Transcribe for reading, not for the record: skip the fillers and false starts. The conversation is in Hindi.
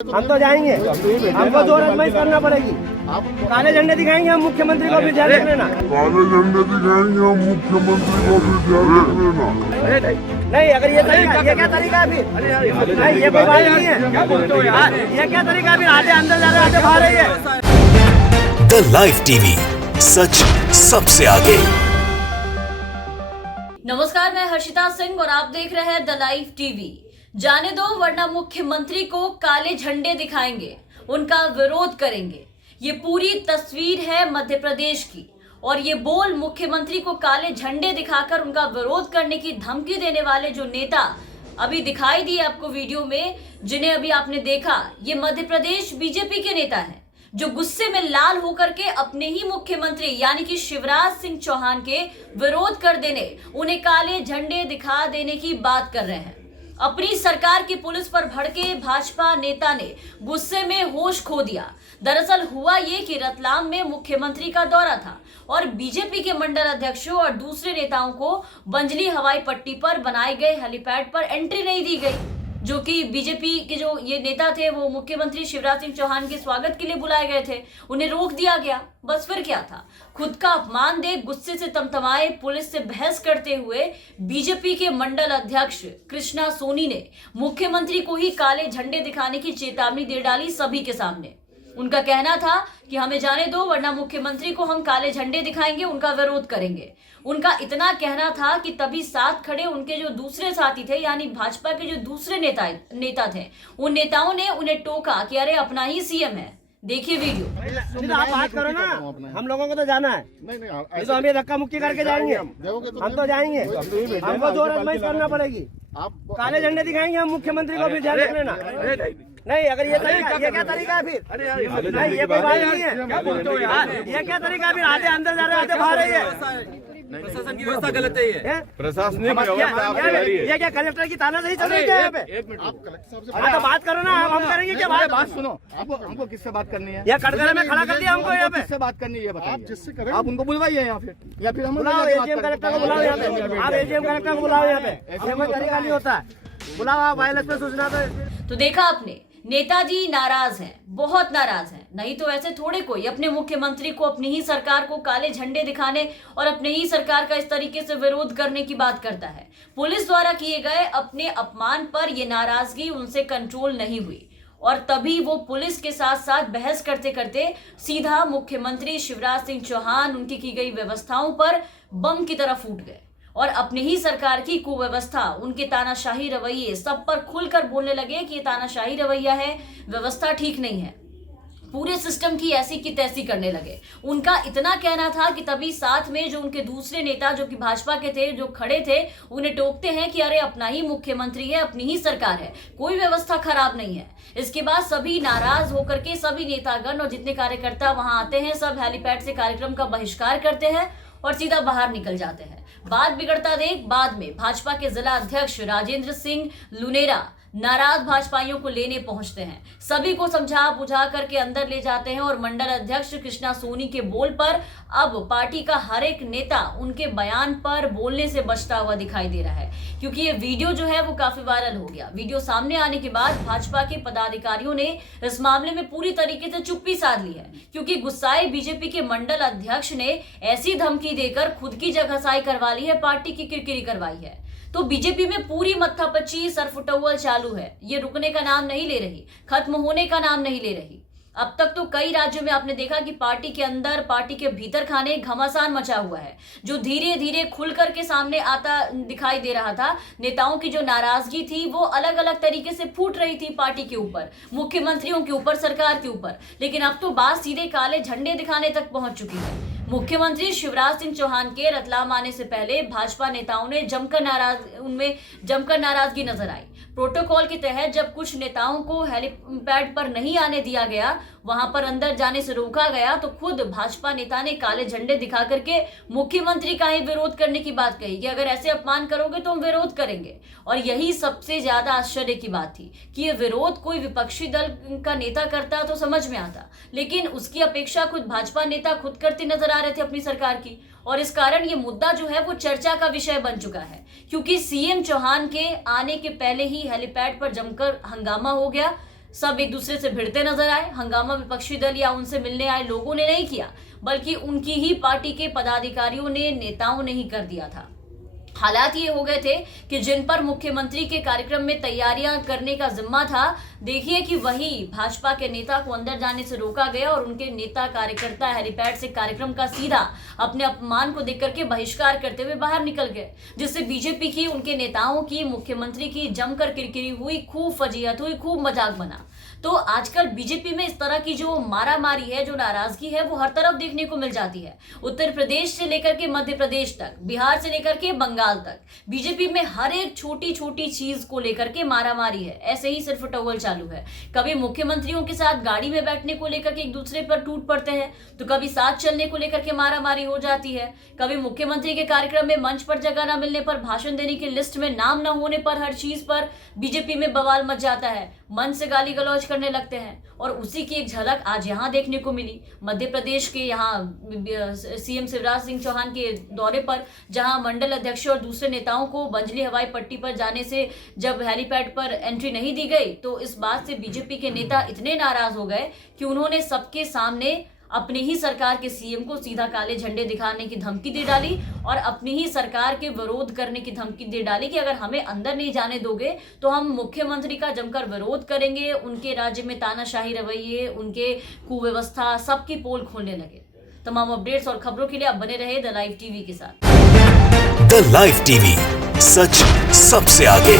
हम तो जाएंगे, हमको जोर आजमाइश करना पड़ेगी। काले झंडे दिखाएंगे हम मुख्यमंत्री को भी ध्यान रख लेना। काले झंडे दिखाएंगे हम मुख्यमंत्री को भी ध्यान रख लेना। नहीं, अगर ये तरीका, ये क्या तरीका है फिर? नहीं, ये कोई बात नहीं है। ये क्या तरीका है फिर? आधे अंदर जा रहे, आधे बाहर रही है। द लाइव टीवी, सच सबसे आगे। नमस्कार, मैं हर्षिता सिंह और आप देख रहे हैं द लाइव टीवी। जाने दो वरना मुख्यमंत्री को काले झंडे दिखाएंगे, उनका विरोध करेंगे। ये पूरी तस्वीर है मध्य प्रदेश की और ये बोल मुख्यमंत्री को काले झंडे दिखाकर उनका विरोध करने की धमकी देने वाले जो नेता अभी दिखाई दिए आपको वीडियो में, जिन्हें अभी आपने देखा, ये मध्य प्रदेश बीजेपी के नेता हैं जो गुस्से में लाल होकर के अपने ही मुख्यमंत्री यानी कि शिवराज सिंह चौहान के विरोध कर देने, उन्हें काले झंडे दिखा देने की बात कर रहे हैं। अपनी सरकार की पुलिस पर भड़के भाजपा नेता ने गुस्से में होश खो दिया। दरअसल हुआ ये कि रतलाम में मुख्यमंत्री का दौरा था और बीजेपी के मंडल अध्यक्षों और दूसरे नेताओं को बंजली हवाई पट्टी पर बनाए गए हेलीपैड पर एंट्री नहीं दी गई, जो कि बीजेपी के जो ये नेता थे वो मुख्यमंत्री शिवराज सिंह चौहान के स्वागत के लिए बुलाए गए थे, उन्हें रोक दिया गया। बस फिर क्या था, खुद का अपमान देख गुस्से से तमतमाए पुलिस से बहस करते हुए बीजेपी के मंडल अध्यक्ष कृष्णा सोनी ने मुख्यमंत्री को ही काले झंडे दिखाने की चेतावनी दे डाली सभी के सामने। उनका कहना था कि हमें जाने दो वरना मुख्यमंत्री को हम काले झंडे दिखाएंगे, उनका विरोध करेंगे। उनका इतना कहना था कि तभी साथ खड़े उनके जो दूसरे साथी थे यानी भाजपा के जो दूसरे नेता थे, उन नेताओं ने उन्हें टोका कि अरे अपना ही सीएम है। देखिए वीडियो। आप बात करो ना, हम लोगों को तो जाना है। नहीं तो हम ये धक्का मुक्की करके जाएंगे। हम तो जाएंगे, हमको जोर आजमाइश करना पड़ेगी। काले झंडे दिखाएंगे हम मुख्यमंत्री को भी ध्यान रख लेना। नहीं, अगर ये तरीका, ये क्या तरीका है फिर? नहीं, ये कोई बात नहीं है। ये क्या तरीका है फिर? आधे अंदर जा रहे, आधे बाहर रही है। प्रशासन की व्यवस्था गलत है ये। प्रशासनिक व्यवस्था ये क्या कलेक्टर की तानाशाही चल रही है यहाँ पे? एक मिनट, आप कलेक्टर साहब से हाँ तो बात करो ना, हम करेंगे क्या बात? बात सुनो। आपको हमको किससे बात करनी है? ये कटघरे में खड़ा कर दिया हमको यहाँ पे। किससे बात करनी है? आप जिससे करें आप उनको बुलवाइए यहाँ फिर, या फिर हम बुलाओ एजीएम कलेक्टर को, बुलाओ यहाँ पे। आप एजीएम कलेक्टर को बुलाओ यहाँ पे। ये कोई तरीका नहीं होता है। बुलाओ आप वायरलेस पे सूचना तो देखा आपने, नेताजी नाराज हैं, बहुत नाराज हैं। नहीं तो ऐसे थोड़े कोई अपने मुख्यमंत्री को, अपनी ही सरकार को काले झंडे दिखाने और अपने ही सरकार का इस तरीके से विरोध करने की बात करता है। पुलिस द्वारा किए गए अपने अपमान पर यह नाराजगी उनसे कंट्रोल नहीं हुई और तभी वो पुलिस के साथ साथ बहस करते करते सीधा मुख्यमंत्री शिवराज सिंह चौहान, उनकी की गई व्यवस्थाओं पर बम की तरह फूट गए और अपनी ही सरकार की कुव्यवस्था, उनके तानाशाही रवैये सब पर खुलकर बोलने लगे कि ये तानाशाही रवैया है, व्यवस्था ठीक नहीं है। पूरे सिस्टम की ऐसी की तैसी करने लगे। उनका इतना कहना था कि तभी साथ में जो उनके दूसरे नेता जो कि भाजपा के थे, जो खड़े थे, उन्हें टोकते हैं कि अरे अपना ही मुख्यमंत्री है, अपनी ही सरकार है, कोई व्यवस्था खराब नहीं है। इसके बाद सभी नाराज होकर के सभी नेतागण और जितने कार्यकर्ता वहां आते हैं, सब हेलीपैड से कार्यक्रम का बहिष्कार करते हैं और सीधा बाहर निकल जाते हैं। बात बिगड़ता देख बाद में भाजपा के जिला अध्यक्ष राजेंद्र सिंह लुनेरा नाराज भाजपाइयों को लेने पहुंचते हैं, सभी को समझा बुझा करके अंदर ले जाते हैं और मंडल अध्यक्ष कृष्णा सोनी के बोल पर अब पार्टी का हर एक नेता उनके बयान पर बोलने से बचता हुआ दिखाई दे रहा है, क्योंकि ये वीडियो जो है वो काफी वायरल हो गया। वीडियो सामने आने के बाद भाजपा के पदाधिकारियों ने इस मामले में पूरी तरीके से चुप्पी साध ली है, क्योंकि गुस्साए बीजेपी के मंडल अध्यक्ष ने ऐसी धमकी देकर खुद की जगहसाई करवा ली है, पार्टी की किरकिरी करवाई है। तो बीजेपी में पूरी मत्थापच्ची सरफुटौल चालू है, ये रुकने का नाम नहीं ले रही, खत्म होने का नाम नहीं ले रही। अब तक तो कई राज्यों में आपने देखा कि पार्टी के अंदर, पार्टी के भीतर खाने घमासान मचा हुआ है, जो धीरे धीरे खुल करके सामने आता दिखाई दे रहा था। नेताओं की जो नाराजगी थी वो अलग अलग तरीके से फूट रही थी पार्टी के ऊपर, मुख्यमंत्रियों के ऊपर, सरकार के ऊपर, लेकिन अब तो बात सीधे काले झंडे दिखाने तक पहुंच चुकी है। मुख्यमंत्री शिवराज सिंह चौहान के रतलाम आने से पहले भाजपा नेताओं ने उनमें जमकर नाराजगी नजर आई। प्रोटोकॉल के तहत जब कुछ नेताओं को हेलीपैड पर नहीं आने दिया गया, वहां पर अंदर जाने से रोका गया, तो खुद भाजपा नेता ने काले झंडे दिखा करके मुख्यमंत्री का ही विरोध करने की बात कही कि अगर ऐसे अपमान करोगे तो हम विरोध करेंगे। और यही सबसे ज्यादा आश्चर्य की बात थी कि ये विरोध कोई विपक्षी दल का नेता करता तो समझ में आता, लेकिन उसकी अपेक्षा खुद भाजपा नेता खुद करते नजर आ रहे थे अपनी सरकार की। और इस कारण ये मुद्दा जो है वो चर्चा का विषय बन चुका है, क्योंकि सीएम चौहान के आने के पहले ही हेलीपैड पर जमकर हंगामा हो गया। सब एक दूसरे से भिड़ते नजर आए। हंगामा विपक्षी दल या उनसे मिलने आए लोगों ने नहीं किया, बल्कि उनकी ही पार्टी के पदाधिकारियों ने, नेताओं ने ही कर दिया था। हालात ये हो गए थे कि जिन पर मुख्यमंत्री के कार्यक्रम में तैयारियां करने का जिम्मा था, देखिए कि वही भाजपा के नेता को अंदर जाने से रोका गया और उनके नेता कार्यकर्ता हेलीपैड से कार्यक्रम का सीधा अपने अपमान को देख करके बहिष्कार करते हुए बाहर निकल गए, जिससे बीजेपी की, उनके नेताओं की, मुख्यमंत्री की जमकर किरकिरी हुई, खूब फजीहत हुई, खूब मजाक बना। तो आजकल बीजेपी में इस तरह की जो मारामारी है, जो नाराजगी है, वो हर तरफ देखने को मिल जाती है। उत्तर प्रदेश से लेकर के मध्य प्रदेश तक, बिहार से लेकर के बंगाल तक, बीजेपी में हर एक छोटी छोटी चीज को लेकर के मारामारी है। ऐसे ही सिर्फ टॉवल चालू है। कभी मुख्यमंत्रियों के साथ गाड़ी में बैठने को लेकर के एक दूसरे पर टूट पड़ते हैं, तो कभी साथ चलने को लेकर के मारामारी हो जाती है। कभी मुख्यमंत्री के कार्यक्रम में मंच पर जगह न मिलने पर, भाषण देने की लिस्ट में नाम न होने पर, हर चीज पर बीजेपी में बवाल मच जाता है। मन से गाली गलौज करने लगते हैं। और उसी की एक झलक आज यहाँ देखने को मिली, मध्य प्रदेश के यहाँ सीएम शिवराज सिंह चौहान के दौरे पर, जहां मंडल अध्यक्ष और दूसरे नेताओं को बंजली हवाई पट्टी पर जाने से जब हेलीपैड पर एंट्री नहीं दी गई, तो इस बात से बीजेपी के नेता इतने नाराज हो गए कि उन्होंने सबके सामने अपनी ही सरकार के सीएम को सीधा काले झंडे दिखाने की धमकी दे डाली और अपनी ही सरकार के विरोध करने की धमकी दे डाली कि अगर हमें अंदर नहीं जाने दोगे तो हम मुख्यमंत्री का जमकर विरोध करेंगे। उनके राज्य में तानाशाही रवैये, उनके कुव्यवस्था, सबकी पोल खोलने लगे। तमाम अपडेट्स और खबरों के लिए आप बने रहे द लाइव टीवी के साथ। द लाइव टीवी, सच सबसे आगे।